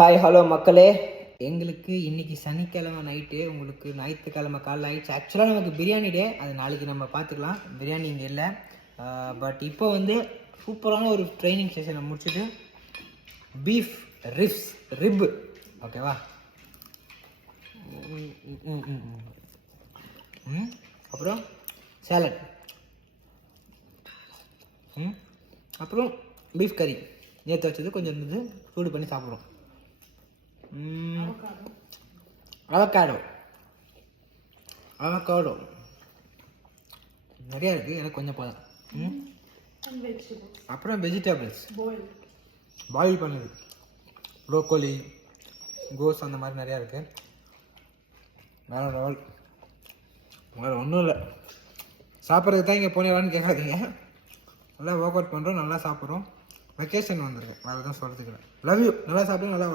Hi hello மக்களே, எங்களுக்கு இன்றைக்கி சனிக்கிழமை நைட்டு, உங்களுக்கு ஞாயிற்றுக்கிழமை காலைல ஆகிடுச்சு. ஆக்சுவலாக நமக்கு பிரியாணி டே, அது நாளைக்கு நம்ம பார்த்துக்கலாம். பிரியாணி இங்கே இல்லை. பட் இப்போ வந்து சூப்பரான ஒரு ட்ரைனிங் செஷனை முடிச்சுட்டு பீஃப் ரிப்பு ஓகேவா. அப்புறம் சேலட், அப்புறம் பீஃப் கறி நேற்று வச்சது கொஞ்சம் இருந்தது, சூடு பண்ணி சாப்பிட்றோம். அவக்காடோ நிறையா இருக்குது, எனக்கு கொஞ்சம் போதும். அப்புறம் வெஜிடபிள்ஸ் பாயில் பண்ணுது, ப்ரோக்கோலி, கோஸ், அந்த மாதிரி நிறையா இருக்குது. வேறு ஒன்றும் இல்லை, சாப்பிட்றதுக்கு தான் இங்கே போனேவான்னு கேட்காதீங்க. நல்லா ஒர்க் அவுட் பண்ணுறோம், நல்லா சாப்பிட்றோம். வெக்கேஷன் வந்துருக்கு, வேறு எதுவும் சொல்கிறதுக்கு இல்லை. Love you. நல்லா சாப்பிட்டு நல்லா